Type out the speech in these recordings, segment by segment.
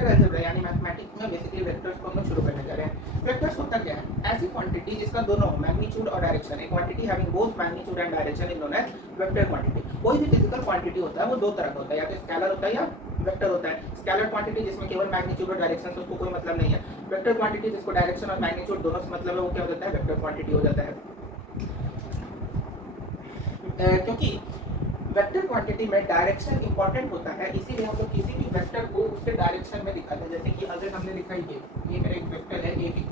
Vector algebra यानी mathematics में basically vectors को हम लोग शुरू करने जा रहे हैं। वेक्टर्स होता क्या है? ऐसी क्वांटिटी जिसका दोनों मैग्नीट्यूड और डायरेक्शन, एक quantity having both magnitude and direction is known as vector quantity. कोई भी फिजिकल क्वांटिटी होता है वो दो तरह का होता है, या तो स्केलर होता है या वेक्टर होता है। स्केलर क्वांटिटी जिसमें केवल मैग्नीट्यूड और डायरेक्शन से उसको कोई मतलब नहीं है। वेक्टर क्वांटिटी जिसको डायरेक्शन और मैग्नीट्यूड दोनों से मतलब है, वो क्या हो जाता है? वेक्टर क्वांटिटी हो जाता है। क्योंकि वेक्टर क्वांटिटी में डायरेक्शन इंपॉर्टेंट होता है, इसीलिए हम लोग किसी भी वेक्टर को उसके डायरेक्शन में दिखाते हैं। जैसे कि अगर हमने लिखा ये मेरा एक वेक्टर है ए बी,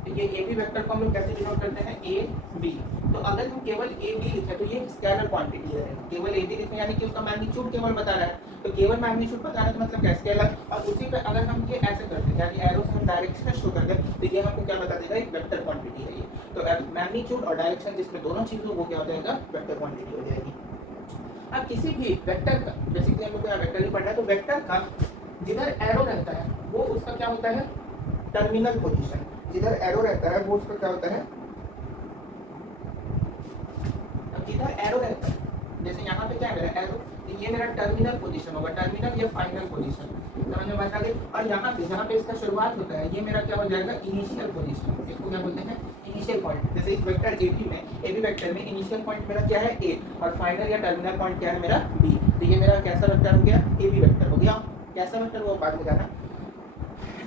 तो ये ए बी वेक्टर को हम लोग कैसे डिनोट करते हैं? A B. तो अगर हम केवल ए बी लिखें तो ये स्केलर क्वांटिटी है, केवल ए बी लिखें यानी कि उसका मैग्नीट्यूड केवल बता रहा है, तो केवल मैग्नीट्यूड बता रहा है तो मतलब क्या? स्केलर। और उसी पे अगर हम ये ऐसे करते हैं यानी एरो से हम डायरेक्शन शो करते हैं तो ये हमको क्या बता देगा? एक वेक्टर क्वांटिटी है ये। तो मैग्नीट्यूड और डायरेक्शन जिसमें दोनों चीज़ों वो क्या हो जाएगा? वेक्टर क्वांटिटी हो जाएगी। अब किसी भी वेक्टर का, बेसिकली हम लोग को वेक्टर ही पढ़ना है, तो वेक्टर का जिधर एरो रहता है वो उसका क्या होता है? Terminal position. जिधर एरो रहता है वो उसका क्या होता है? अब जिधर एरो रहता है, जैसे यहाँ पे क्या है मेरा एरो, तो ये मेरा टर्मिनल पोजीशन होगा, टर्मिनल या फाइनल पोजीशन, समझ में बता दे। और यहाँ पे जहाँ पे इसका शुरुआत होता है ये मेरा क्या हो जाएगा? Initial position. इसको क्या बोलते हैं? Initial point. जैसे इस वेक्टर AB में, AB वेक्टर में इनिशियल पॉइंट मेरा क्या है? A, और फाइनल या टर्मिनल पॉइंट क्या है मेरा? B। तो ये मेरा कैसा वेक्टर हो गया? AB वेक्टर हो गया। कैसा वेक्टर वो बाद में जाना।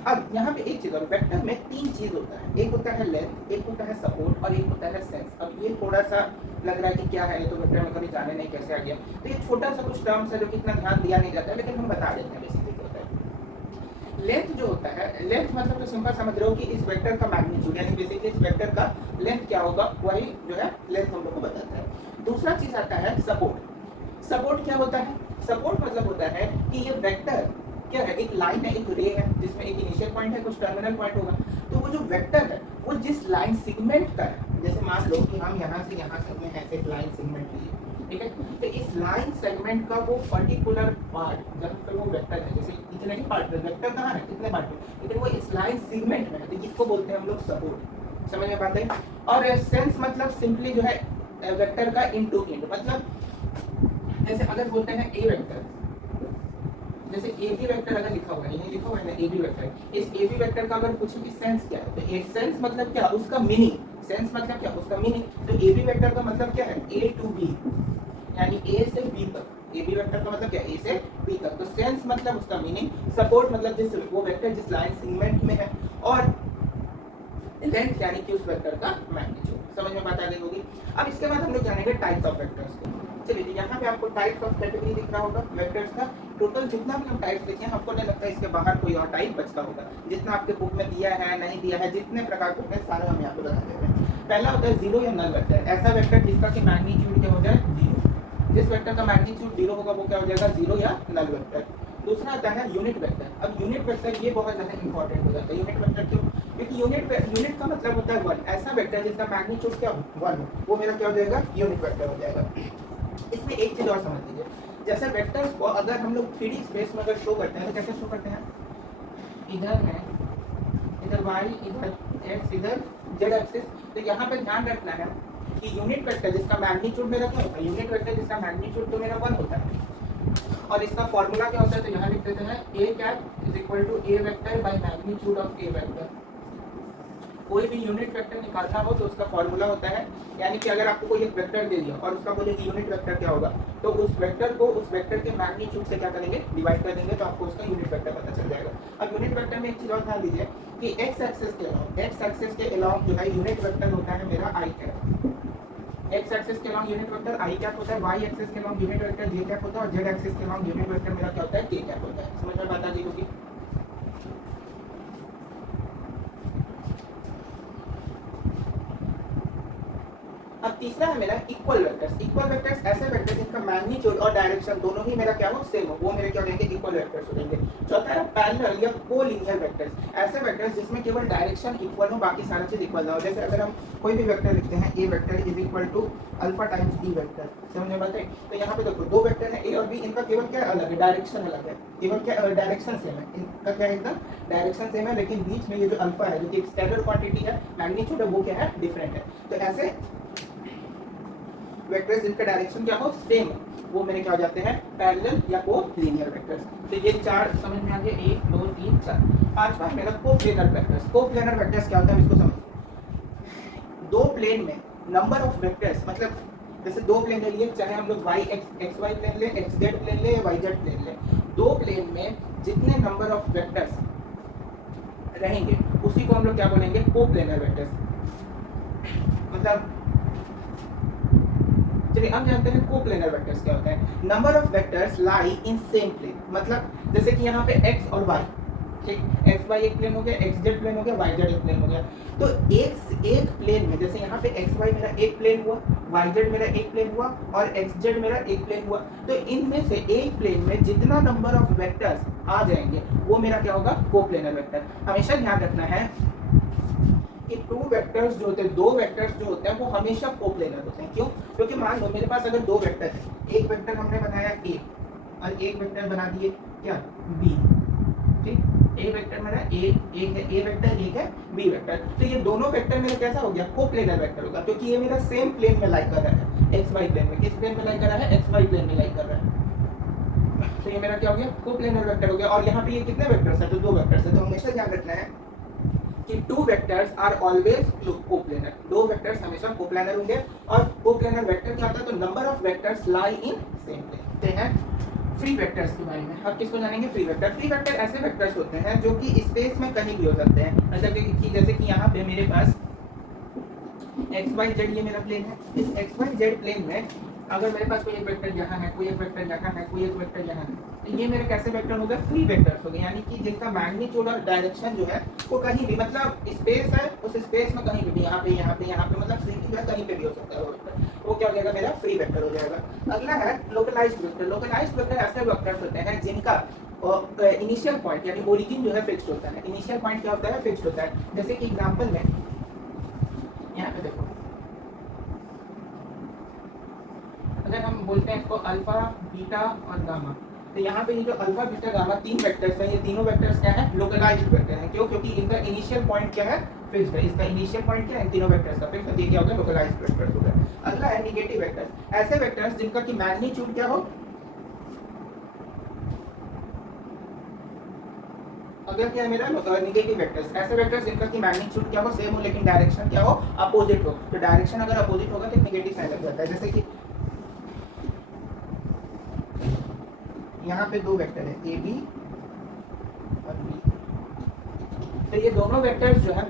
अब यहाँ पे एक चीज और, वेक्टर में तीन चीज होता है, एक होता है लेंथ, एक होता है सपोर्ट और एक होता है सेंस। अब ये थोड़ा सा लग रहा है कि क्या है, तो वेक्टर में कभी जाने नहीं कैसे आ गया, तो ये छोटा सा कुछ टर्म्स है जो कि इतना ध्यान दिया नहीं जाता है, लेकिन हम बता देते हैं बेसिकली क्या होता है। लेंथ जो होता है, लेंथ मतलब तो सिंपल समझ रहे हो कि इस वेक्टर का मैग्नीट्यूड यानी बेसिकली इस वेक्टर का लेंथ क्या होगा, वही जो है लेंथ हम लोग को बताता है। दूसरा चीज आता है सपोर्ट। सपोर्ट क्या होता है? सपोर्ट मतलब होता है कि ये वेक्टर क्या है? एक लाइन है, एक रे है, जिसमें एक इनिशियल पॉइंट है, कुछ टर्मिनल पॉइंट होगा। तो वो जो वेक्टर है वो जिस लाइन सेगमेंट का है, जैसे मान लो कि हम यहाँ से यहाँ तक में ऐसे लाइन सेगमेंट लिए, ठीक है, तो इस लाइन सेगमेंट का वो पर्टिकुलर पार्ट जहाँ पर वो वेक्टर है, जैसे इतने ही पार्ट है, वेक्टर कहाँ है? कितने पार्ट है, लेकिन वो इस लाइन सेगमेंट में है, तो इसको बोलते हैं हम लोग सपोर्ट। समझ में बात है। और सेंस मतलब सिंपली जो है वेक्टर का इंड टू इंड, मतलब जैसे अगर बोलते हैं ए वेक्टर, जैसे ए बी वेक्टर अगर लिखा हुआ है, यही लिखा हुआ है ना ए बी वेक्टर, इस ए बी वेक्टर का अगर पूछे कि सेंस क्या है, तो एक सेंस मतलब क्या? उसका मीनिंग। सेंस मतलब क्या? उसका मीनिंग। तो ए बी वेक्टर का मतलब क्या है? ए टू बी, यानी ए से बी तक। ए बी वेक्टर का मतलब क्या? ए से बी तक। तो सेंस मतलब उसका मीनिंग, सपोर्ट मतलब जिस वो वेक्टर जिस लाइन सेगमेंट में है, और लेंथ यानी कि उस वेक्टर का मैग्नीट्यूड। समझ में बात आ गई होगी। अब इसके बाद हम लोग जानेंगे टाइप्स ऑफ वेक्टर्स को। चलिए यहाँ पे आपको टाइप्स ऑफ कैटेगरी दिख रहा होगा वेक्टर्स का। टोटल जितना भी हम टाइप्स लिखे हैं, हमको नहीं लगता इसके बाहर कोई और टाइप बचता होगा। जितना आपके बुक में दिया है, नहीं दिया है, जितने प्रकार के होते हैं सारे हम यहाँ पे बता देते हैं। पहला होता है जीरो या नल वेक्टर। ऐसा वेक्टर जिसका कि मैग्नीट्यूड क्या हो जाए? जीरो। जिस वेक्टर का मैग्नीट्यूड जीरो होगा वो क्या हो जाएगा? जीरो या नल वेक्टर। दूसरा आता है यूनिट वेक्टर। अब यूनिट वेक्टर ये बहुत ज्यादा इंपॉर्टेंट हो जाता है। यूनिट वेक्टर क्यों? क्योंकि यूनिट का मतलब होता है वन। ऐसा वेक्टर जिसका मैग्नीट्यूड क्या हो? वन, वो मेरा क्या हो जाएगा? यूनिट वेक्टर हो जाएगा। इसमें एक चीज और समझ लीजिए, जैसे वेक्टर्स को अगर हम लोग 3D स्पेस में अगर शो करते हैं तो कैसे शो करते हैं? इधर है, इधर y, इधर x, इधर z एक्सिस। तो यहाँ पे ध्यान रखना है कि यूनिट वेक्टर जिसका मैग्नीट्यूड मेरा क्या होता है? यूनिट वेक्टर जिसका मैग्नीट्यूड तो मेरा वन होता है, और इसका फॉर्मूला क्या होता है? तो यहाँ लिख देते हैं a cap is equal to a vector by magnitude of a vector. कोई भी यूनिट वेक्टर निकालना हो तो उसका फॉर्मूला होता है, यानी कि अगर आपको कोई एक वेक्टर दे दिया और उसका बोले कि यूनिट वेक्टर क्या होगा, तो उस वेक्टर को उस वेक्टर के मैग्नीट्यूड से क्या करेंगे? डिवाइड कर देंगे, तो आपको उसका यूनिट वेक्टर पता चल जाएगा। अब यूनिट वेक्टर में एक चीज और ध्यान दीजिए कि एक्स एक्सिस के अलोंग जो है यूनिट वेक्टर होता है मेरा आई कैप। एक्स एक्सिस के अलोंग यूनिट वेक्टर आई कैप होता है, वाई एक्सिस के अलोंग यूनिट वेक्टर जे कैप होता है, और जेड एक्सिस के अलोंग यूनिट वेक्टर मेरा क्या होता है? के कैप होता है। समझ में बात आ गई होगी। अब तीसरा है मेरा इक्वल वेक्टर्स। इक्वल वेक्टर्स ऐसे वेक्टर जिनका मैग्नीट्यूड और डायरेक्शन दोनों ही मेरा क्या हो? सेम हो, वो मेरे क्या हो जाएंगे? इक्वल वेक्टर्स हो जाएंगे। चौथा है पैरेलल या कोलिनियर वेक्टर्स। ऐसे वेक्टर्स जिसमें केवल डायरेक्शन इक्वल हो, बाकी सारा चीज इक्वल ना हो। जैसे अगर हम कोई भी वेक्टर लिखते हैं, A vector is equal to alpha times B vector, समझ में बात है। तो यहाँ पे देखो दो वेक्टर है ए और बी, इनका केवल क्या अलग है? डायरेक्शन अलग है। केवल क्या डायरेक्शन सेम है, इनका क्या है? एकदम डायरेक्शन सेम है, लेकिन बीच में ये जो अल्फा है जो कि एक स्केलर क्वांटिटी है, मैग्नीट्यूड है, वो क्या है? डिफरेंट है। तो ऐसे वेक्टर्स जिनका डायरेक्शन क्या हो सेम, वो मेरे क्या हो जाते हैं पैरेलल या को लीनियर वेक्टर्स। तो ये 4 समझ में आ गए, 1 2 3 4। पांचवा मेरा कोप्लेनर वेक्टर्स। कोप्लेनर वेक्टर्स क्या होता है इसको समझ। दो प्लेन में नंबर ऑफ वेक्टर्स, मतलब जैसे दो प्लेन ले लिए, चाहे हम लोग वाई एक्स वाई प्लेन ले, एक्स जेड प्लेन ले, वाई जेड प्लेन ले, दो प्लेन में जितने नंबर ऑफ वेक्टर्स रहेंगे उसी को हम लोग क्या बोलेंगे कोप्लेनर वेक्टर्स। मतलब चलिए हम जानते हैं कोप्लेनर वेक्टर्स क्या होता है। Number of vectors lie in same plane, मतलब जैसे कि यहाँ पे x और y, ठीक, एक्स वाई एक प्लेन हो गया, एक्स जेड प्लेन हो गया, वाई जेड एक प्लेन हो गया। तो एक प्लेन में जैसे यहाँ पे एक्स वाई मेरा एक प्लेन हुआ, वाई जेड मेरा एक प्लेन हुआ और एक्स जेड मेरा एक प्लेन हुआ, तो इनमें से एक प्लेन में जितना नंबर ऑफ वेक्टर्स आ जाएंगे वो मेरा क्या होगा कोप्लेनर वेक्टर। हमेशा ध्यान रखना है कि टू वेक्टर्स जो होते हैं, दो वेक्टर्स जो होते हैं वो हमेशा कोप्लेनर होते हैं। क्यों? क्योंकि मान लो मेरे पास अगर दो वेक्टर है, एक वेक्टर हमने बनाया a और एक वेक्टर बना दिए क्या b, ठीक, ए वेक्टर मेरा एक है, ए वेक्टर एक है, बी वेक्टर, तो ये दोनों वेक्टर मेरा कैसा हो गया कोप्लेनर वेक्टर होगा, क्योंकि ये मेरा सेम प्लेन में लाई कर रहा है, एक्स वाई प्लेन में। किस प्लेन में लाई कर रहा है? एक्स वाई प्लेन में लाई कर रहा है, तो ये मेरा क्या हो गया कोप्लेनर वेक्टर हो गया। और यहाँ पे ये कितने वेक्टर्स है? तो दो वेक्टर्स है। तो हमेशा ध्यान रखना है कि two vectors are always coplanar, दो वेक्टर्स हमेशा कोप्लेनर होंगे। और कोप्लेनर वेक्टर क्या होता है? तो number of vectors lie in same plane. ते हैं फ्री वेक्टर्स के बारे में। अब किसको जानेंगे? Free vector. फ्री वेक्टर ऐसे वेक्टर्स होते हैं जो कि स्पेस में कहीं भी हो सकते हैं, मतलब कि जैसे कि यहाँ पे मेरे पास एक्स वाई जेड ये मेरा प्लेन है, इस एक्स वाई जेड प्लेन में अगर मेरे पास कोई एक वेक्टर यहाँ है, कोई एक वेक्टर यहाँ है, कोई एक वेक्टर यहाँ है, तो ये मेरे कैसे वेक्टर हो गए? फ्री वेक्टर्स हो गए, यानी कि जिनका मैग्नीट्यूड और डायरेक्शन जो है वो कहीं भी, मतलब स्पेस है उस स्पेस में कहीं भी, यहाँ पे यहाँ पे यहाँ पे, मतलब फ्री है कहीं पे भी हो सकता है वो वेक्टर, वो क्या हो जाएगा? मेरा फ्री वेक्टर हो जाएगा। अगला है लोकलाइज्ड वेक्टर। लोकलाइज्ड वेक्टर ऐसे वेक्टर्स होते हैं जिनका इनिशियल पॉइंट यानी ओरिजिन जो है फिक्स्ड होता है। इनिशियल पॉइंट क्या होता है? फिक्स्ड होता है। जैसे कि एग्जांपल में यहाँ पे देखो, अगर हम बोलते हैं इसको अल्फा बीटा और गामा, तो यहाँ पे ये जो अल्फा बीटा गामा तीन वेक्टर्स हैं, ये तीनों वेक्टर्स क्या है? लोकलाइज्ड वेक्टर हैं। क्यों? क्योंकि इनका इनिशियल पॉइंट क्या है? फिक्स्ड है। इसका इनिशियल पॉइंट क्या है? इन तीनों वेक्टर्स का फिक्स्ड है। ये क्या हो गया? लोकलाइज्ड वेक्टर्स हो गए। अगला है नेगेटिव वेक्टर्स। ऐसे वेक्टर्स जिनका की मैग्नीट्यूड क्या हो? अगर क्या है मेरा नेगेटिव वेक्टर्स, ऐसे वेक्टर्स जिनका की मैग्नीट्यूड क्या हो? सेम हो, लेकिन डायरेक्शन क्या हो? अपोजिट हो। तो डायरेक्शन अगर अपोजिट होगा तो नेगेटिव साइन लग जाता है। जैसे कि यहाँ पे दो वेक्टर है ए बी और बी, तो ये दोनों वेक्टर्स जो है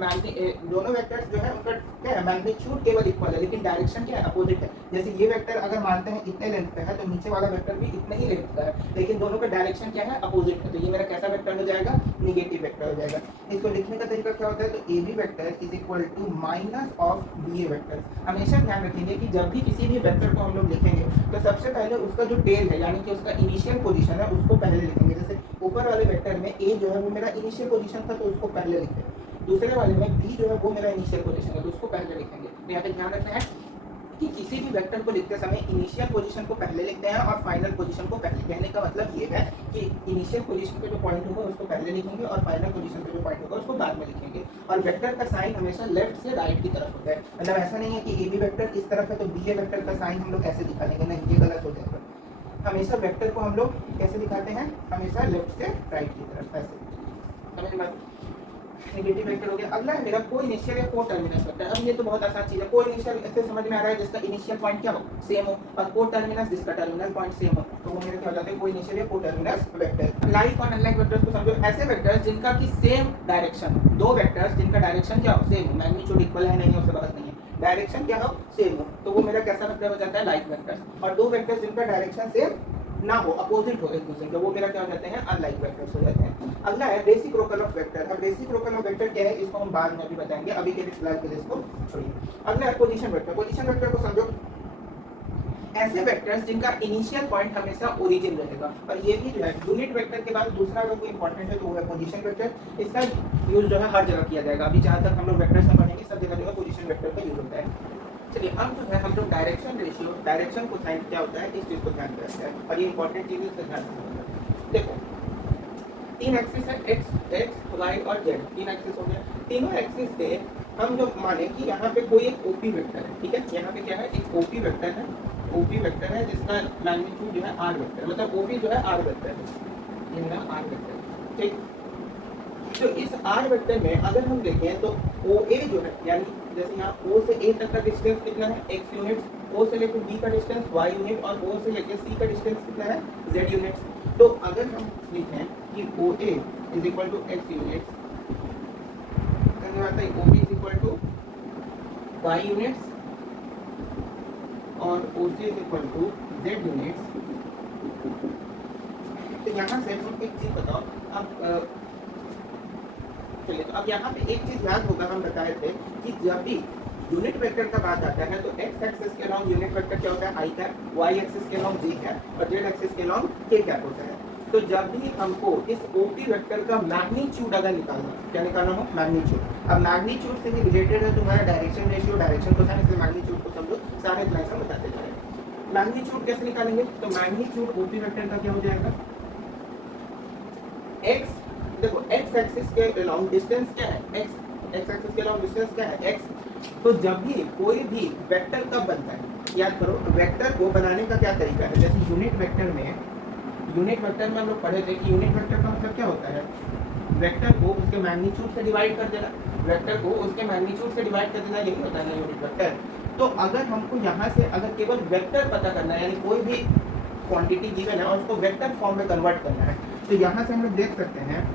दोनों वेक्टर्स जो है उनका क्या है? मैग्नीट्यूड केवल इक्वल है, लेकिन डायरेक्शन क्या है? अपोजिट है। जैसे ये वेक्टर अगर मानते हैं इतने लेंथ पे है, तो नीचे वाला वेक्टर भी इतने ही लेंथ का है, लेकिन दोनों का डायरेक्शन क्या है? अपोजिट है। तो ये मेरा कैसा वेक्टर हो जाएगा? नेगेटिव वेक्टर हो जाएगा। इसको लिखने का तरीका क्या होता है? तो A B vector is equal to minus of B A vector. हमेशा ध्यान रखेंगे कि जब भी किसी भी वेक्टर को हम लोग लिखेंगे तो सबसे पहले उसका जो टेल है, यानी कि उसका इनिशियल पोजीशन है, उसको पहले लिखेंगे। जैसे ऊपर वाले वेक्टर में ए जो है वो मेरा इनिशियल पोजीशन था, तो उसको पहले लिखें। दूसरे वाले में बी जो है वो मेरा इनिशियल पोजीशन है, तो उसको पहले लिखेंगे। तो यहाँ पे ध्यान रखना है कि किसी भी वेक्टर को लिखते समय इनिशियल पोजीशन को पहले लिखते हैं और फाइनल पोजीशन को पहले। कहने का मतलब ये है कि इनिशियल पोजीशन पे जो पॉइंट होगा उसको पहले लिखेंगे और फाइनल पोजीशन पे जो पॉइंट होगा उसको बाद में लिखेंगे। और वेक्टर का साइन हमेशा लेफ्ट से राइट की तरफ होता है, मतलब ऐसा नहीं है कि ए बी वेक्टर इस तरफ है तो बी ए वेक्टर का साइन हम लोग ऐसे दिखा लेंगे, नहीं, ये गलत हो जाएगा। हमेशा वेक्टर को हम लोग कैसे दिखाते हैं? हमेशा लेफ्ट से राइट की तरफ, ऐसे। समझ में? नेगेटिव वेक्टर हो गया। अगला है मेरा को इनिशियल या को टर्मिनस वेक्टर। अब ये तो बहुत आसान चीज है। को इनिशियल ऐसे समझ में आ रहा है जिसका इनिशियल पॉइंट क्या हो? सेम हो, और को टर्मिनस जिसका टर्मिनल पॉइंट सेम हो, तो वो मेरा क्या हो जाता है? को इनिशियल या को टर्मिनस वेक्टर। लाइक और अनलाइक वेक्टर्स को समझो, ऐसे वेक्टर्स जिनका की सेम डायरेक्शन हो। दो वेक्टर्स जिनका डायरेक्शन क्या हो? सेम हो, मैग्नीट्यूड इक्वल है नहीं, उससे बहस नहीं है, डायरेक्शन क्या हो? सेम हो, तो वो मेरा कैसा वेक्टर हो जाता है? Like vectors. और दो वेक्टर्स जिनका डायरेक्शन सेम ना हो, अपोजिट हो एक दूसरे के, वो मेरा क्या हो जाते हैं? अनलाइक वेक्टर्स हो जाते हैं। अगला है रेसिप्रोकल ऑफ वेक्टर। अब रेसिप्रोकल ऑफ वेक्टर क्या है इसको हम बाद में अभी बताएंगे, अभी के लिए फिलहाल के लिए इसको छोड़िए। अगला है पोजीशन वेक्टर। पोजीशन वेक्टर को समझो, ऐसे वेक्टर्स जिनका इनिशियल पॉइंट हमेशा ओरिजिन रहेगा। और ये भी जो है यूनिट वेक्टर के बाद दूसरा अगर कोई इंपॉर्टेंट है तो वो है पोजीशन वेक्टर। इसका यूज जो है हर जगह किया जाएगा। अभी जहाँ तक हम लोग वेक्टर्स में पढ़ेंगे सब जगह जो है पोजीशन वेक्टर का यूज होता है। चलिए अब जो है हम लोग डायरेक्शन रेशियो, डायरेक्शन कोसाइन क्या होता है इस चीज को ध्यान रखते हैं, और ये इंपॉर्टेंट चीज है ध्यान रखना। देखो तीन एक्सिस है, एक्स वाई और जेड, तीन एक्सिस हो गए। तीनों एक्सिस से हम जो माने कि यहाँ पे कोई एक ओपी वेक्टर है, ठीक है, यहाँ पे क्या है? एक ओपी वेक्टर है ओपी वेक्टर है जिसका मैग्नीट्यूड जो है आर वेक्टर, मतलब ओपी जो है आर वेक्टर है, ये मेरा आर वेक्टर। ठीक, तो इस आर वेक्टर में अगर हम देखें तो ओ ए जो है, यानी जैसे यहाँ ओ से ए तक का डिस्टेंस कितना है x यूनिट्स, ओ से लेकर बी का डिस्टेंस y यूनिट और ओ से लेकर सी का डिस्टेंस कितना है z यूनिट्स। तो अगर हम लिखें कि O A is equal to x units, तो आता है O B is equal to y units और O C is equal to z units. तो यहाँ से हम एक चीज बताओ, अब चलिए, तो अब यहाँ पे एक चीज याद होगा, हम बताए थे कि जब भी यूनिट वेक्टर का बात आता है तो x एक्सिस के अलॉन्ग यूनिट वेक्टर क्या होता है i कैप, y एक्सिस के अलॉन्ग j कैप और z एक्सिस के अलॉन्ग k कैप होता है। तो जब भी हमको इस OP वेक्टर का मैग्नीट्यूड अगर निकालना, क्या निकालना हो, मैग्नीट्यूड। अब मैग्नीट्यूड से ही रिलेटेड है तुम्हारा डायरेक्शन रेशियो, डायरेक्शन कोसाइन, इसलिए मैग्नीट्यूड को समझो, सारे क्लास में बताते जाएंगे। मैग्नीट्यूड कैसे निकालेंगे, तो मैग्नीट्यूड OP वेक्टर का क्या हो जाएगा, x, देखो x एक्सिस के अलॉन्ग डिस्टेंस क्या है, x एक्सिस के अलॉन्ग डिस्टेंस क्या है, x। तो जब भी कोई भी वेक्टर कब बनता है, याद करो वेक्टर को बनाने का क्या तरीका है। जैसे यूनिट वेक्टर में हम लोग पढ़े थे कि यूनिट वेक्टर का मतलब क्या होता है, वेक्टर को उसके मैग्नीट्यूड से डिवाइड कर देना, वेक्टर को उसके मैग्नीट्यूड से डिवाइड कर देना, यही होता है ना यूनिट वेक्टर। तो अगर हमको यहाँ से अगर केवल वेक्टर पता करना है, यानी कोई भी क्वांटिटी गिवन है और उसको वेक्टर फॉर्म में कन्वर्ट करना है, तो यहाँ से हम लोग देख सकते हैं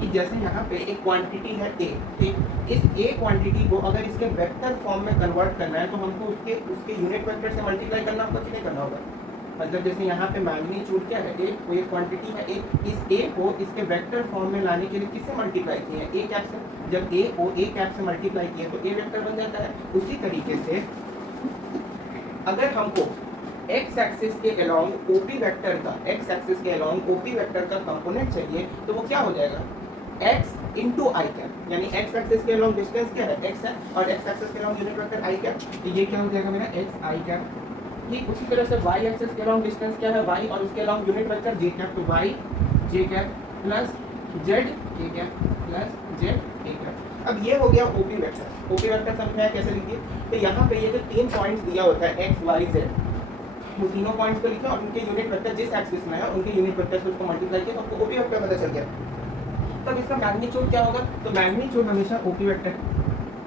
कि जैसे यहाँ पे एक क्वांटिटी है a, ठीक, इस a क्वांटिटी को अगर इसके वेक्टर फॉर्म में कन्वर्ट करना है तो हमको उसके यूनिट वेक्टर से मल्टीप्लाई करना होगा कि नहीं करना होगा। मतलब जैसे यहाँ पे मैग्नीट्यूड क्या है, a, वो एक क्वांटिटी है a, इस a को इसके वेक्टर फॉर्म में लाने के लिए किससे मल्टीप्लाई किए हैं, a कैप से। जब a को a कैप से मल्टीप्लाई किए तो a वेक्टर बन जाता है। उसी तरीके से अगर हमको x एक्सिस के अलॉन्ग OP वेक्टर का, x एक्सिस के अलॉन्ग OP वेक्टर का कंपोनेंट चाहिए तो वो क्या हो जाएगा, x इंटू आई कैप, यानी x एक्सिस के अलॉन्ग डिस्टेंस क्या है, x है, और x एक्सिस के along unit vector i cap, तो ये क्या हो जाएगा मेरा x i कैप। ठीक, उसी तरह से y एक्सिस के अलॉन्ग डिस्टेंस क्या है, y, और उसके along unit vector j cap, तो y j cap plus z k cap plus z k cap. अब ये हो गया OP वेक्टर। OP वेक्टर समझ में आया कैसे लिखिए, तो यहाँ पे ये जो 3 पॉइंट्स दिया होता है x y z, वो तीनों पॉइंट्स को लिखे और उनके यूनिट वेक्टर जिस एक्सिस में है उनके यूनिट वेक्टर से उसको मल्टीप्लाई किया तो आपको OP वेक्टर पता चल गया। तब इसका मैग्नीट्यूड क्या होगा, तो मैग्नीट्यूड हमेशा OP वेक्टर,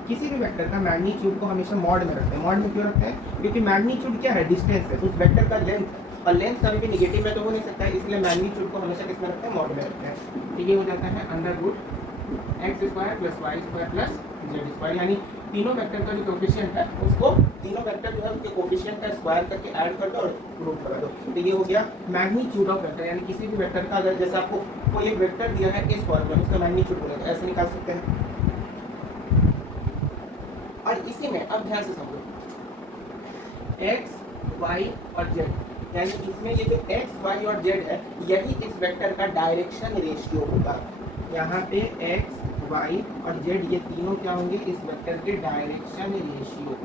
किसी भी वेक्टर का मैग्नीट्यूड को हमेशा मॉड में रखते हैं। मॉड में क्यों रखते हैं, क्योंकि मैग्नीट्यूड क्या है, डिस्टेंस है, उस वेक्टर का लेंथ है, और लेंथ कभी भी नेगेटिव में तो हो नहीं सकता है, इसलिए मैग्नीट्यूड को हमेशा किस में रखते हैं, मॉड में रखते हैं। तो ये हो जाता है under root x square plus y square plus z square, यानी तीनों वेक्टर का जो कोफिशिएंट है उसको, तीनों वेक्टर जो है उसके कोफिशिएंट का स्क्वायर करके ऐड कर दो और रूट लगा दो। तो ये हो गया मैग्नीट्यूड ऑफ वेक्टर, यानी किसी भी वेक्टर का अगर जैसे आपको कोई एक वेक्टर दिया है इस फॉर्म में, उसका मैग्नीट्यूड बोलेगा, ऐसे निकाल सकते हैं। और इसी में अब ध्यान से समझो x y और z, यानी इसमें ये जो x y और z है यही इस वेक्टर का डायरेक्शन रेशियो होगा। यहाँ पे x y और z ये तीनों क्या होंगे, इस वेक्टर के डायरेक्शन रेशियो,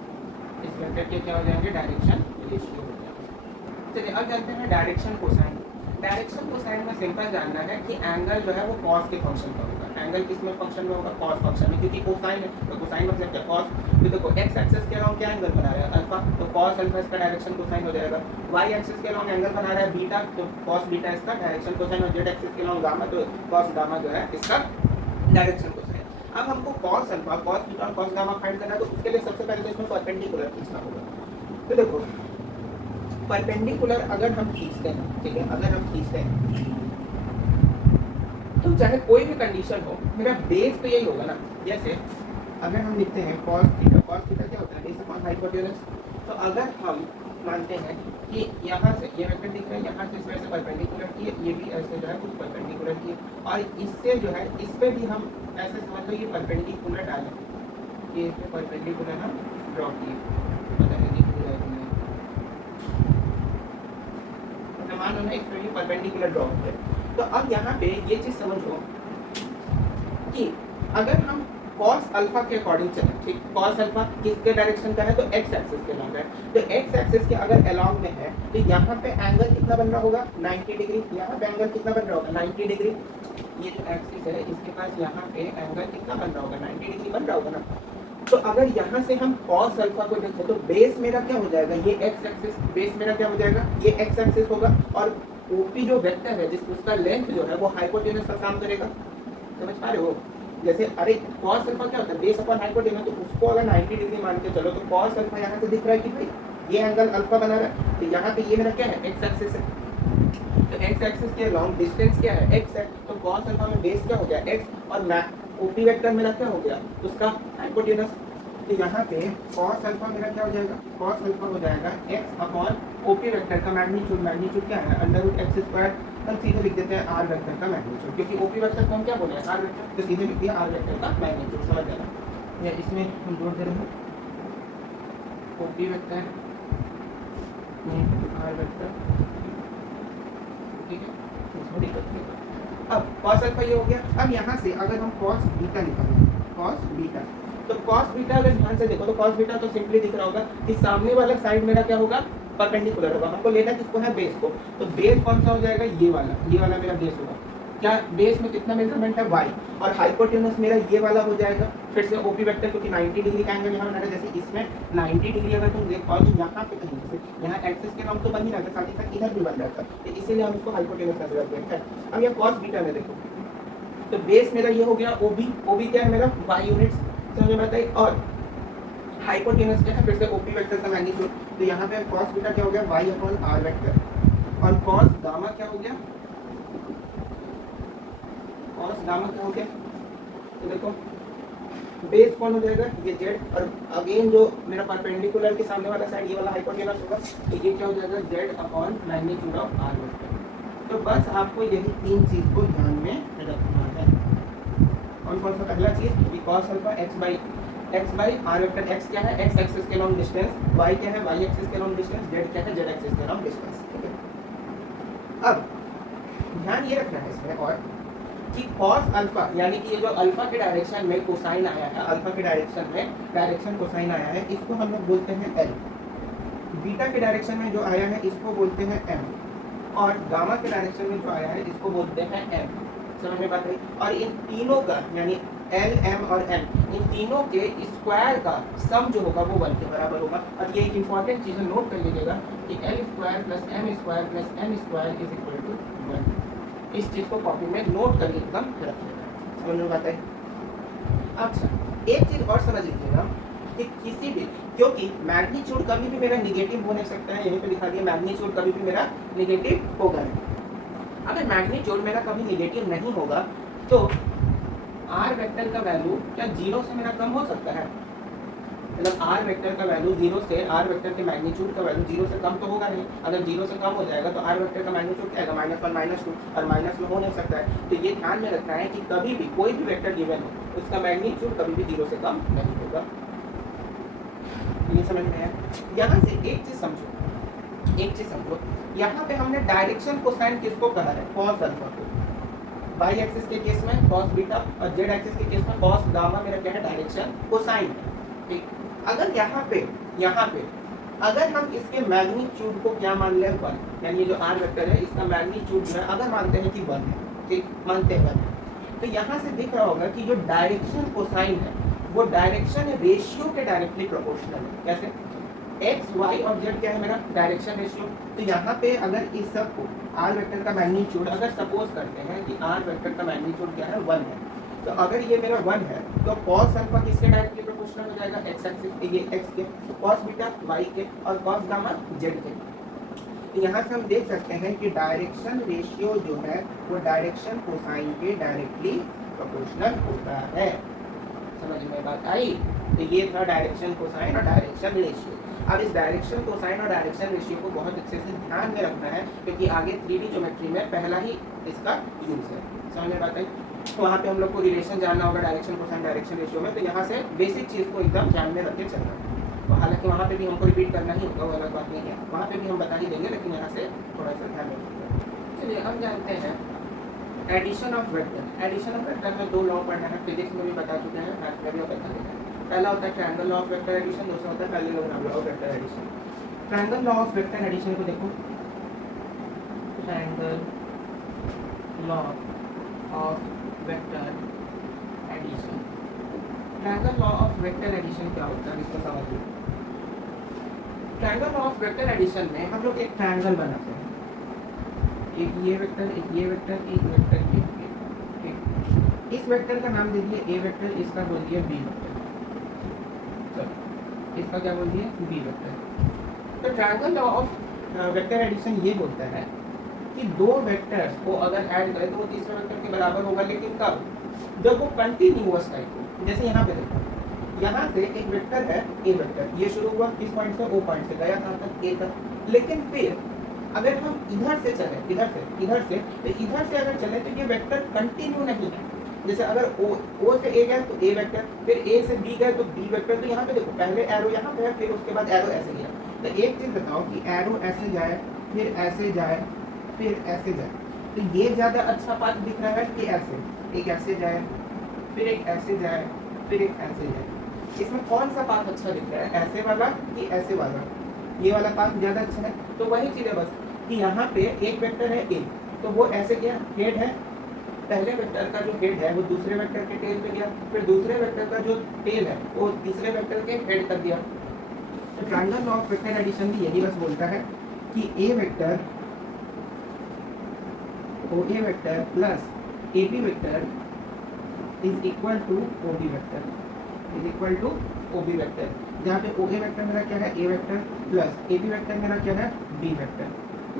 इस वेक्टर के क्या हो जाएंगे, डायरेक्शन रेशियो हो जाएंगे। चलिए अब जानते हैं डायरेक्शन कोसाइन। डायरेक्शन कोसाइन में सिंपल जानना है कि एंगल जो है वो कॉस के फंक्शन का होगा। एंगल किस में फंक्शन में होगा, कॉस फंक्शन में, क्योंकि कोसाइन है तो कोसाइन मतलब क्या, कॉस। तो देखो x एक्सिस के अलॉन्ग क्या एंगल बना रहा है, अल्फा, तो cos अल्फा इसका डायरेक्शन कोसाइन हो जाएगा। y एक्सिस के अलॉन्ग एंगल बना रहा है बीटा, तो cos बीटा इसका डायरेक्शन कोसाइन, और z एक्सिस के अलॉन्ग गामा, तो cos गामा जो है इसका डायरेक्शन कोसाइन। अब हमको cos अल्फा, cos बीटा और cos गामा फाइंड करना है, तो उसके लिए सबसे पहले तो इसमें परपेंडिकुलर खींचना होगा। तो देखो परपेंडिकुलर अगर हम खींचते हैं, ठीक है, अगर हम खींचते हैं तो चाहे कोई भी कंडीशन हो, मेरा बेस तो यही होगा ना। जैसे अगर हम लिखते हैं cos थीटा क्या होता है, बेस अपॉन हाइपोटेनस। तो अगर हम मानते हैं कि यहाँ से ये वेक्टर दिख रहा है, यहाँ से इस वजह से परपेंडिकुलर किए, ये भी ऐसे जो है कुछ परपेंडिकुलर किए, और इससे जो है इस पे भी हम ऐसे समझ लो ये परपेंडिकुलर डालें, ये इस पे परपेंडिकुलर हम ड्रॉ किए, पता नहीं दिख रहा है कि नहीं, मान लो इस पे भी परपेंडिकुलर ड्रॉ किया। तो अब यहाँ पे ये चीज समझो कि अगर हम कॉस अल्फा के अकॉर्डिंग चले, ठीक, कॉस अल्फा किसके डायरेक्शन का है, तो एक्स एक्सिस के अलोंग है। तो एक्स एक्सिस के अगर अलोंग में है तो यहाँ पे एंगल कितना बन रहा होगा, 90 डिग्री। यहाँ पे एंगल कितना बन रहा होगा, 90 डिग्री। ये जो एक्सिस है इसके पास यहाँ पे एंगल कितना बन रहा होगा, 90 डिग्री बन रहा होगा ना। तो अगर यहाँ से हम cos अल्फा को देखें तो बेस मेरा क्या हो जाएगा, ये x एक्सिस, बेस मेरा क्या हो जाएगा, ये x एक्सिस होगा। और OP जो वेक्टर है जिस उसका लेंथ जो है वो हाइपोटेनस का काम करेगा। समझ पा रहे हो, जैसे अरे cos अल्फा क्या होता है, बेस अपॉन हाइपोटेनस, तो उसको अगर 90 डिग्री मान के चलो तो cos अल्फा यहाँ से दिख रहा है कि भाई ये एंगल अल्फा बना रहा है। तो यहाँ पे ये मेरा क्या है, x एक्सिस है। तो x एक्सिस के लॉन्ग डिस्टेंस क्या है, x है। तो cos अल्फा में बेस क्या हो गया, x, और OP वेक्टर मेरा क्या हो गया, उसका हाइपोटेनस। तो यहाँ पे cos अल्फा मेरा क्या हो जाएगा, cos अल्फा हो जाएगा x अपॉन OP वेक्टर का मैग्नीट्यूड। मैग्नीट्यूड क्या है, √x²। हम सीधे लिख देते हैं r वेक्टर का मैग्नीट्यूड, क्योंकि OP वेक्टर को हम क्या बोले हैं, r वेक्टर, तो सीधे लिख दिया r वेक्टर का मैग्नीट्यूड। समझ जाना, या इसमें हम जोड़ दे रहे हैं OP वेक्टर r वेक्टर, ठीक है, इसमें दिक्कत नहीं होगा। अब cos अल्फा ये हो गया। अब यहाँ से अगर हम cos बीटा निकालें, cos बीटा, तो cos बीटा अगर ध्यान से देखो तो cos बीटा तो सिंपली दिख रहा होगा कि सामने वाला साइड मेरा क्या होगा, परपेंडिकुलर होगा। हमको लेना किसको है, बेस को। तो बेस कौन सा हो जाएगा, ये वाला मेरा बेस होगा। क्या बेस में कितना मेजरमेंट है, y, और हाइपोटेनस मेरा ये वाला हो जाएगा। फिर से OP वेक्टर, क्योंकि 90 डिग्री का एंगल यहाँ बना है, जैसे इसमें 90 डिग्री अगर तुम देख पाओ तो यहाँ पे कहीं से यहाँ एक्सिस के नाम तो बन ही रहा था, साथ ही साथ इधर भी बन रहा था, तो इसीलिए हम इसको हाइपोटेनस कंसीडर करते हैं। अब यहाँ cos बीटा में देखो तो बेस मेरा ये हो गया OB क्या है मेरा, y यूनिट्स, समझ में आता है। और हाइपोटेनस क्या है, फिर से OP वेक्टर का मैग्नीट्यूड। तो यहाँ पे cos बीटा क्या हो गया, y अपॉन r वेक्टर, और cos गामा क्या हो गया, cos गामा क्या हो गया, तो देखो बेस कौन हो जाएगा, ये z, और अगेन जो मेरा परपेंडिकुलर के सामने वाला साइड ये वाला हाइपोटेनस होगा, तो ये क्या हो जाएगा, z upon magnitude of r vector. तो बस आपको यही तीन चीज को ध्यान में रखना है। और कौन सा पहला चीज, cos alpha x by r vector, x क्या है, x एक्सिस के लॉन्ग डिस्टेंस, y क्या है, y एक्सिस के लॉन्ग डिस्टेंस, z क्या है, z एक्सिस के लॉन्ग डिस्टेंस, ठीक है। अब ध्यान ये रखना है इसमें और कि cos अल्फा यानी कि ये जो अल्फा के डायरेक्शन में कोसाइन आया है, अल्फा के डायरेक्शन में डायरेक्शन कोसाइन आया है, इसको हम लोग बोलते हैं l। बीटा के डायरेक्शन में जो आया है इसको बोलते हैं m, और गामा के डायरेक्शन में जो आया है इसको बोलते हैं m। समझ में बात आई। और इन तीनों का यानी L, M और N, इन तीनों के स्क्वायर का सम जो होगा वो 1 के बराबर होगा। और ये एक इंपॉर्टेंट चीज़ नोट कर लीजिएगा कि L² + M² + N² = 1। इस चीज़ को कॉपी में नोट करके एकदम रखिएगा। समझ में बात आई। अच्छा, एक चीज़ और समझ लीजिएगा कि किसी भी, क्योंकि मैग्नीट्यूड कभी भी मेरा निगेटिव हो नहीं सकता है, यहीं पे लिखा दिया मैग्नीट्यूड कभी भी मेरा निगेटिव होगा नहीं। अगर मैग्नीट्यूड मेरा कभी निगेटिव नहीं होगा तो r वेक्टर का वैल्यू क्या 0 से मेरा कम हो सकता है, मतलब r वेक्टर का वैल्यू 0 से, r वेक्टर के मैग्नीट्यूड का वैल्यू 0 से कम तो होगा नहीं। अगर 0 से कम हो जाएगा तो r वेक्टर का मैग्नीट्यूड क्या आएगा, -1 -2, और माइनस में हो नहीं सकता है। तो ये ध्यान में रखना है कि कभी भी कोई भी वेक्टर गिवन हो उसका मैग्नीट्यूड कभी भी 0 से कम नहीं होगा। ये समझ में आया। यहाँ से एक चीज समझो, यहाँ पे हमने डायरेक्शन कोसाइन किसको कहा है, cos अल्फा को। y एक्सिस के केस में cos बीटा, और z एक्सिस के केस में cos गामा मेरा क्या है, डायरेक्शन कोसाइन। ठीक, अगर यहाँ पे अगर हम इसके मैग्नीट्यूड को क्या मान लें, 1, यानी ये जो r वेक्टर है इसका मैग्नीट्यूड जो है अगर मानते हैं कि 1 है, ठीक, मानते हैं, तो यहाँ से दिख रहा होगा कि जो डायरेक्शन कोसाइन है वो डायरेक्शन रेशियो के डायरेक्टली प्रोपोर्शनल है। कैसे, x, y और z क्या है मेरा डायरेक्शन रेशियो। तो यहाँ पे अगर इस सब को r वेक्टर का मैग्नीट्यूड अगर सपोज करते हैं कि r वेक्टर का मैग्नीट्यूड क्या है, 1 है, तो अगर ये मेरा 1 है तो cos अल्फा किसके डायरेक्टली प्रोपोर्शनल हो जाएगा, x एक्सिस के, ये x के, cos बीटा y के, और cos गामा z के। तो यहाँ से हम देख सकते हैं कि डायरेक्शन रेशियो जो है वो डायरेक्शन कोसाइन के डायरेक्टली प्रोपोर्शनल होता है। समझ में बात आई। तो ये था डायरेक्शन कोसाइन और डायरेक्शन रेशियो। अब इस डायरेक्शन कोसाइन और डायरेक्शन रेशियो को बहुत अच्छे से ध्यान में रखना है, क्योंकि आगे 3D ज्योमेट्री में पहला ही इसका यूज है। समझ में बात आई। तो वहाँ पे हम लोग को रिलेशन जानना होगा डायरेक्शन कोसाइन डायरेक्शन रेशियो में, तो यहाँ से बेसिक चीज़ को एकदम ध्यान में रख के चलना है। तो हालांकि वहाँ पे भी हमको रिपीट करना ही होगा, वो अलग बात नहीं है, वहाँ पे भी हम बता ही देंगे, लेकिन यहाँ से थोड़ा सा ध्यान रखिएगा। चलिए हम जानते हैं addition of vector. Addition of vector में दो लॉ पढ़ना है, फिजिक्स में भी बता चुके हैं, मैथ में भी बता देना है। पहला होता है triangle law of vector addition, दूसरा होता है parallelogram law of vector addition. Triangle law of vector addition को देखो, triangle law of vector addition. Triangle law of vector addition क्या होता है इसको समझिए। Triangle law of vector addition में हम लोग एक ट्रायंगल बनाते हैं, एक ये वेक्टर, एक ये वेक्टर, एक वेक्टर ये, ठीक। इस वेक्टर का नाम दे दिए ए वेक्टर, इसका बोल दिया बी वेक्टर। चलो इसका क्या बोल दिया, बी वेक्टर। तो triangle law of vector addition ये बोलता है कि दो वेक्टर्स को अगर ऐड करें तो वो तीसरे वेक्टर के बराबर होगा, लेकिन कब, जब वो कंटिन्यूअस टाइप हो। जैसे यहाँ पे देखो, यहाँ से एक वेक्टर है ए वेक्टर, ये शुरू हुआ किस पॉइंट से, ओ पॉइंट से, गया कहाँ तक, ए तक। लेकिन फिर अगर हम इधर से चले, इधर से तो इधर से अगर चले तो ये वेक्टर कंटिन्यू नहीं है। जैसे अगर ओ से ए गए तो ए वेक्टर, फिर ए से बी गए तो बी वेक्टर। तो यहाँ पे देखो, पहले एरो यहाँ पे है, फिर उसके बाद एरो ऐसे गया। तो एक चीज बताओ कि एरो ऐसे जाए, फिर ऐसे जाए, फिर ऐसे जाए, तो ये ज्यादा अच्छा पाथ दिख रहा है कि ऐसे, एक ऐसे जाए, फिर एक ऐसे जाए, फिर एक ऐसे जाए। इसमें कौन सा पाथ अच्छा दिख रहा है, ऐसे वाला कि ऐसे वाला? ये वाला पाथ ज्यादा अच्छा है। तो वही चीज है बस कि यहाँ पे एक वेक्टर है ए, तो वो ऐसे क्या हेड है, पहले वेक्टर का जो हेड है वो दूसरे वेक्टर के टेल पे गया, फिर दूसरे वेक्टर का जो टेल है वो तीसरे वेक्टर के हेड तक गया। तो triangle law of vector addition भी यही बस बोलता है कि A vector OA vector plus AB vector is equal to OB vector, is equal to OB vector. जहाँ पे OA वेक्टर मेरा क्या है, A vector, plus AB vector मेरा क्या है, B वेक्टर,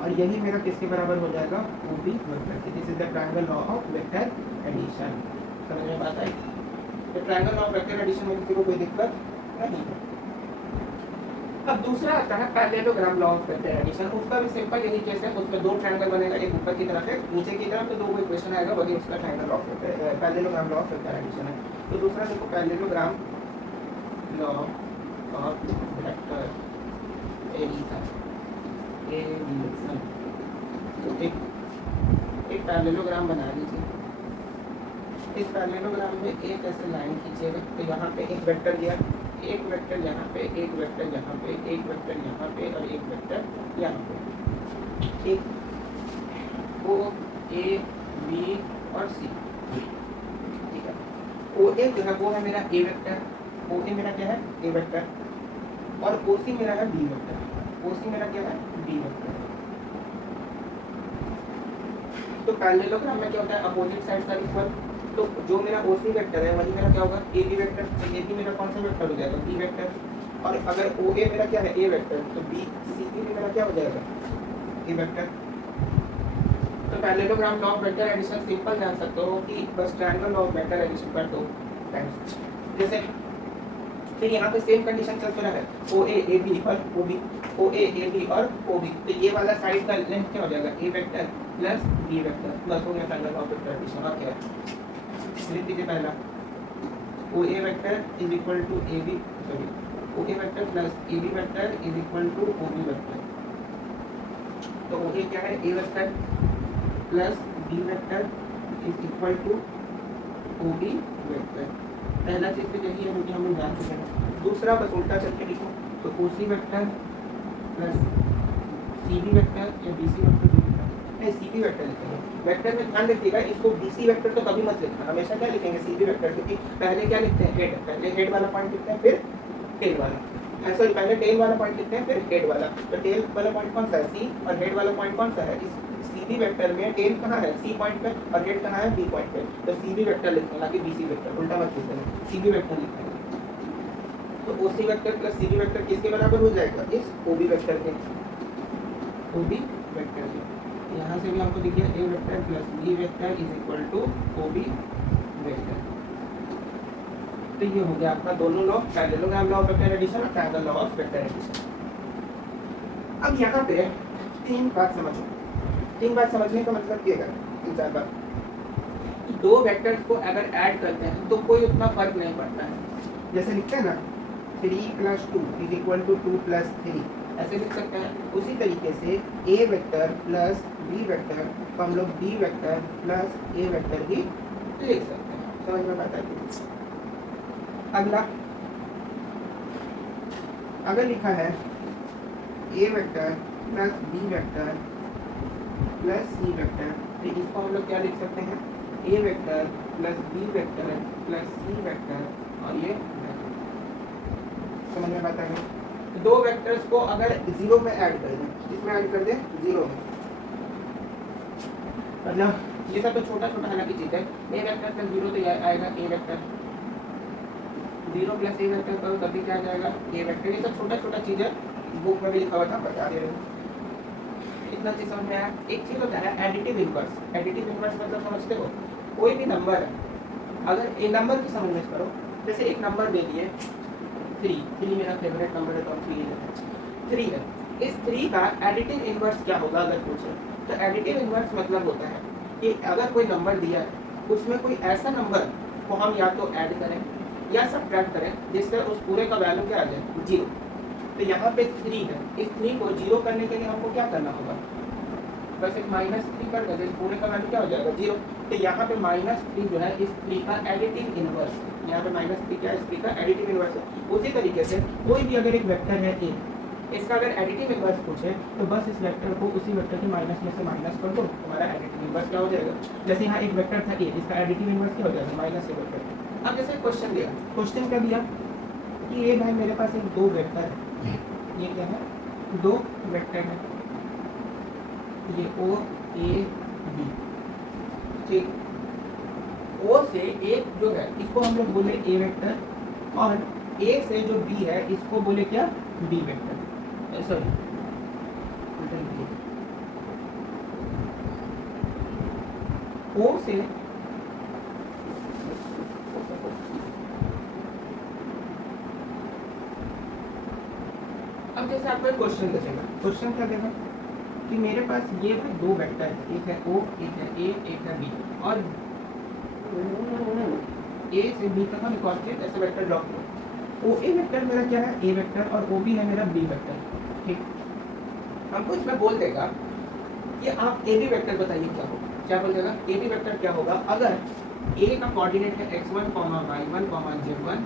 और यही मेरा किसके बराबर हो जाएगा, OB vector. This is the triangle law of vector addition. समझ में बात आई? तो triangle law of vector addition में किसी को कोई दिक्कत नहीं है। अब दूसरा आता है parallelogram law of vector addition. उसका भी सिंपल यही केस है, उसमें दो ट्रायंगल बनेगा, एक ऊपर की तरफ है, नीचे की तरफ, तो दो को इक्वेशन आएगा, वही उसका triangle law of vector parallelogram law of vector addition है। तो दूसरा देखो, parallelogram law of vector addition. एक पैरेललोग्राम बना लीजिए। इस पैरेललोग्राम में एक ऐसे लाइन खींचेगा, तो यहाँ पे एक वेक्टर गया, एक वेक्टर यहाँ पे, एक वेक्टर यहाँ पे, एक वेक्टर यहाँ पे, और एक वेक्टर यहाँ पे। ठीक, O A B और C। ठीक है, OA जो है वो है मेरा A वेक्टर, OA मेरा क्या है, A वेक्टर, और OC मेरा है B वेक्टर, OC मेरा क्या है, B वेक्टर। तो पैरेललोग्राम में क्या होता है, अपोजिट साइड्स आर इक्वल। तो जो मेरा OC वेक्टर है वही मेरा क्या होगा, AB वेक्टर। तो AB मेरा कौन सा वेक्टर हो जाएगा, B वेक्टर। और अगर OA मेरा क्या है, A वेक्टर, तो BC भी मेरा क्या हो जाएगा, A वेक्टर। तो parallelogram law of vector addition simple जान सकते हो कि बस triangle law of vector addition कर दो टाइम्स। जैसे फिर यहाँ पे सेम कंडीशन चल रहा है, OA AB और OB, OA AB और OB। तो ये वाला साइड का लेंथ क्या हो जाएगा, A vector plus B vector, बस हो गया triangle law of vector addition. और क्या है, लिख दीजिए पहला, OA vector is equal to AB, sorry OA vector plus AB vector is equal to OB vector. तो OA क्या है, A vector plus B vector is equal to OB vector. पहला चीज तो यही है, हम लोग जान चुके हैं। दूसरा बस उल्टा चल के लिखो, तो OC vector plus CB vector या BC वेक्टर, नहीं CB वेक्टर लिखेंगे। वेक्टर में ध्यान रखिएगा, इसको BC वेक्टर तो कभी मत लिखना, हमेशा क्या लिखेंगे, CB वेक्टर, क्योंकि पहले क्या लिखते हैं, हेड, पहले हेड वाला पॉइंट लिखते हैं, फिर टेल वाला, सॉरी पहले टेल वाला पॉइंट लिखते हैं, फिर हेड वाला। तो टेल वाला पॉइंट कौन सा है, C, और हेड वाला पॉइंट कौन सा है, इस CB वेक्टर में टेल कहाँ है, C पॉइंट पे, और हेड कहाँ है, B पॉइंट पे। तो CB वेक्टर लिखते हैं, ना कि BC वेक्टर, उल्टा मत लिखते हैं, CB वेक्टर लिखते हैं। तो OC vector plus CB vector किसके बराबर हो जाएगा, इस OB वेक्टर के, OB वेक्टर के। यहाँ से भी हमको दिख गया A vector plus B vector is equal to OB vector. तो ये हो गया आपका दोनों law, parallelogram law of vector addition और triangle law of vector addition. अब यहाँ पे तीन बात समझो, तीन बात समझने का मतलब ये है, तीन चार बात। दो वेक्टर्स को अगर ऐड करते हैं तो कोई उतना फर्क नहीं पड़ता है। जैसे लिखते हैं ना, 3 + 2 इज इक्वल टू 2 + 3, ऐसे लिख सकते हैं। उसी तरीके से ए वेक्टर प्लस बी वेक्टर को हम लोग बी वेक्टर प्लस ए वेक्टर भी लिख सकते हैं। समझ में आता है? अगला अगर लिखा है A vector plus B vector plus C vector, तो इसको हम लोग क्या लिख सकते हैं? A vector plus B vector plus C vector और ये समझ में आता है? दो वेक्टर्स को अगर जीरो में ऐड कर दें, इसमें ऐड कर दें जीरो में, मतलब ये सब तो छोटा छोटा हालांकि चीज है। ए वेक्टर प्लस जीरो तो ये आएगा ए वेक्टर, जीरो प्लस ए वेक्टर करो तभी क्या आ जाएगा? ए वेक्टर। ये सब छोटा छोटा चीज है, बुक में भी लिखा हुआ था, बता दे रहे हूँ। इतना चीज समझ में आया? एक चीज होता है एडिटिव इनवर्स। एडिटिव इनवर्स मतलब समझते हो? कोई भी नंबर है, अगर ए नंबर की समझ में करो, जैसे एक नंबर दे दिए 3 मेरा फेवरेट नंबर है तो हम 3 लेते हैं। 3 है, इस 3 का एडिटिव इनवर्स क्या होगा अगर पूछे तो एडिटिव इनवर्स मतलब होता है कि अगर कोई नंबर दिया है उसमें कोई ऐसा नंबर को हम या तो ऐड करें या सब्ट्रैक्ट करें जिससे उस पूरे का वैल्यू क्या आ जाए? 0। तो यहाँ पे 3 है, इस 3 को 0 करने के लिए हमको क्या करना होगा? बस एक -3 कर देते, पूरे का वैल्यू क्या हो जाएगा? 0। तो यहाँ पे -3 जो है इस 3 का एडिटिव इनवर्स, यहाँ पे -3 क्या है? इस 3 का एडिटिव इनवर्स है। उसी तरीके से कोई भी अगर एक वेक्टर है ए, इसका अगर एडिटिव इनवर्स पूछे तो बस इस वेक्टर को उसी वेक्टर के माइनस में से माइनस कर दो, हमारा एडिटिव इनवर्स क्या हो जाएगा? जैसे यहाँ एक वेक्टर था ए, इसका एडिटिव इनवर्स क्या हो जाएगा? माइनस ए वेक्टर। अब जैसे क्वेश्चन दिया, क्वेश्चन क्या दिया कि ये भाई मेरे पास एक दो वेक्टर है, ये क्या है? दो वेक्टर है, ये ओ ए बी, ठीक। ओ से एक जो है इसको हम लोग बोले ए वेक्टर, और ए से जो बी है इसको बोले क्या? B vector. सॉरी, ओ से अब जैसे आपको एक क्वेश्चन देगा, क्वेश्चन क्या देगा कि मेरे पास ये दो वेक्टर है, एक है ओ, एक है ए, एक है बी, और ए से बी तक हम कॉन्स्टेंट ऐसे वेक्टर ड्रॉ करो। ओ ए वेक्टर मेरा क्या है? ए वेक्टर, और ओ बी है मेरा बी वेक्टर, ठीक। हमको इसमें बोल देगा कि आप ए बी वेक्टर बताइए क्या होगा। क्या बोल देगा? ए बी वेक्टर क्या होगा अगर ए का कोऑर्डिनेट है x1, y1, z1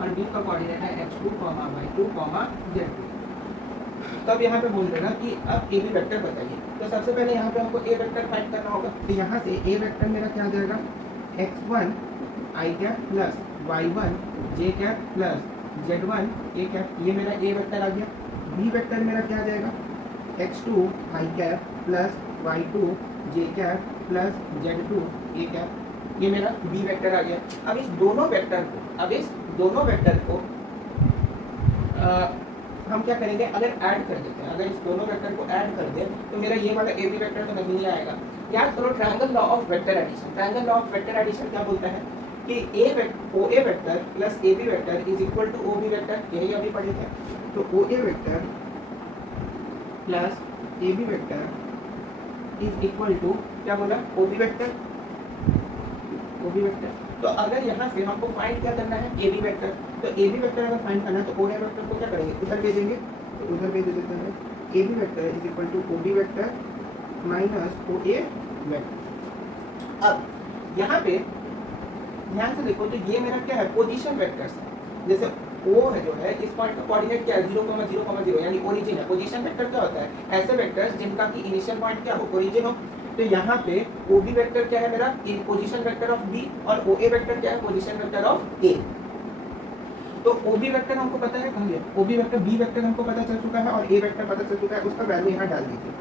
और बी का कोऑर्डिनेट है x2, y2, z2। तब यहाँ पे बोल देगा कि अब ए बी वेक्टर बताइए। तो सबसे पहले यहाँ पे हमको ए वेक्टर फाइंड करना होगा। तो यहाँ से ए वेक्टर मेरा क्या आ जाएगा? x1 i cap plus y1 j cap plus z1 a cap, ये मेरा ए वेक्टर आ गया। बी वेक्टर मेरा क्या आ जाएगा? x2 i cap plus y2 j cap plus z2 a cap, ये मेरा बी वेक्टर आ गया। अब इस दोनों वेक्टर को हम क्या करेंगे? अगर ऐड कर देते हैं, अगर इस दोनों वेक्टर को ऐड कर दें तो मेरा ये वाला ए बी वेक्टर तो नहीं आएगा। याद करो triangle law of vector addition. Triangle law of vector addition क्या बोलता है कि O A vector plus A B vector is equal to O B vector, यही अभी पढ़े थे। तो O A vector plus A B vector is equal to क्या बोला? O B vector, O B vector. तो अगर यहाँ से हमको फाइंड क्या करना है? A B vector. तो ए बी वेक्टर अगर फाइंड करना है तो ओ ए वेक्टर को क्या करेंगे? उधर भेजेंगे, तो उधर भेज देते हैं। A B vector is equal to O B vector minus O A vector. अब यहाँ पे ध्यान से देखो, तो ये मेरा क्या है? पोजीशन वेक्टर्स है। जैसे ओ है जो है, इस पॉइंट का कोऑर्डिनेट क्या है? 0,0,0 यानी ओरिजिन है। पोजीशन वेक्टर क्या होता है? ऐसे वेक्टर्स जिनका की इनिशियल पॉइंट क्या हो? ओरिजिन हो। तो यहाँ पे ओ बी वेक्टर क्या है मेरा? पोजीशन वेक्टर ऑफ बी, और ओ ए वेक्टर क्या है? Position vector of A. तो ओ बी वेक्टर हमको पता है कहाँ गया? O B vector, B vector हमको पता चल चुका है और ए वेक्टर पता चल चुका है, उसका वैल्यू यहाँ डाल दीजिए।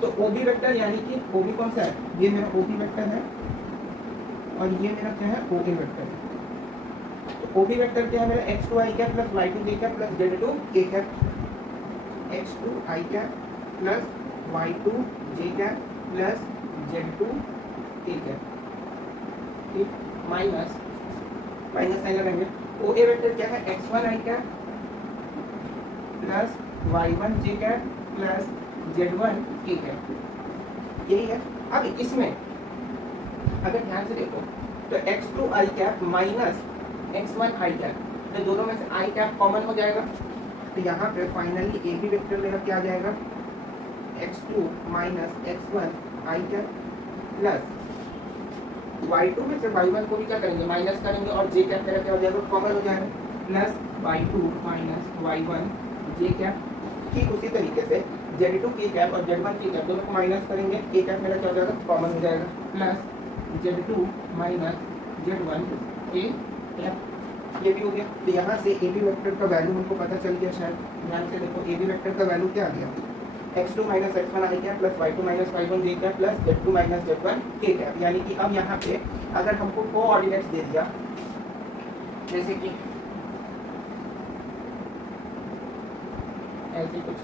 तो ओ बी वेक्टर यानी कि ओ बी कौन सा है? ये मेरा ओ बी वेक्टर है, और ये मेरा क्या है? ओ ए वेक्टर है। तो ओ बी वेक्टर क्या है मेरा? x2 i cap plus y2 j cap plus z2 a cap, x2 i cap plus y2 j cap plus z2 a cap, ठीक। माइनस साइन लगाएंगे। ओ ए वेक्टर क्या है? x1 i cap plus y1 j cap plus z1 a cap, यही है। अब इसमें अगर ध्यान से देखो तो x2 i cap minus x1 i cap, तो दोनों में से आई कैप कॉमन हो जाएगा, तो यहाँ पे फाइनली ए बी वेक्टर मेरा क्या आ जाएगा, x2 minus x1 I cap plus y2 में से y1 को भी क्या करेंगे, माइनस करेंगे, और j कैप मेरा क्या हो जाएगा, कॉमन हो जाएगा, plus y2 minus y1 j cap. ठीक उसी तरीके से z2 की कैप और z1 की कैप दोनों को माइनस करेंगे, a कैप मेरा क्या हो जाएगा, कॉमन हो जाएगा, plus z2 minus z1 a cap. ये भी हो गया। तो यहाँ से ए बी वेक्टर का वैल्यू हमको पता चल गया शायद, ध्यान से देखो ए बी वेक्टर का वैल्यू क्या आ गया, x2 minus x1 I cap plus y2 minus y1 j cap plus z2 minus z1 k cap. यानी कि अब यहाँ पे अगर हमको कोऑर्डिनेट्स दे दिया, जैसे कि ऐसे कुछ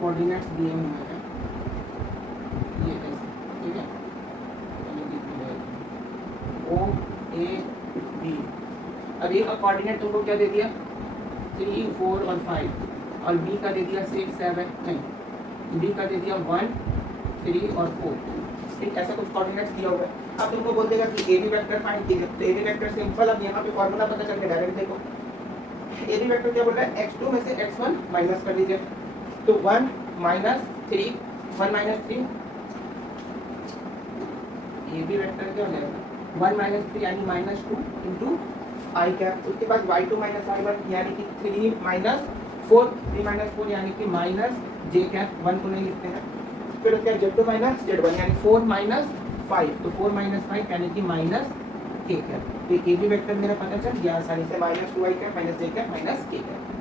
कोऑर्डिनेट्स दिए हुए हैं, ये ऐसे, ठीक है, O A B। अब ए का कोऑर्डिनेट तुमको क्या दे दिया, 3 4 और 5, और बी का दे दिया 6 7 नहीं, डी का दे दिया 1 3 और 4। ठीक, ऐसा कुछ कोऑर्डिनेट्स दिया हुआ है। अब तुमको बोल देगा कि ए बी वेक्टर फाइंड कीजिए, तो ए बी वेक्टर सिंपल, अब यहाँ पे फॉर्मूला पता चल के डायरेक्ट देखो, ए बी वेक्टर क्या बोल रहा है, x2 में से x1 माइनस कर दीजिए, तो 1 minus 3 1 minus 3, A B vector क्या हो जाएगा 1 माइनस 3 यानी माइनस 2 इंटू आई कैप। उसके बाद y2 माइनस y1 यानी कि 3 माइनस 4 3 माइनस 4 यानी कि माइनस j कैप, 1 को नहीं लिखते हैं। फिर उसके बाद z2 माइनस z1 यानी 4 माइनस 5, तो 4 माइनस 5 यानी कि माइनस k कैप। तो ए बी वेक्टर मेरा पता चल गया आसानी से, minus 2 I cap minus j cap minus k cap.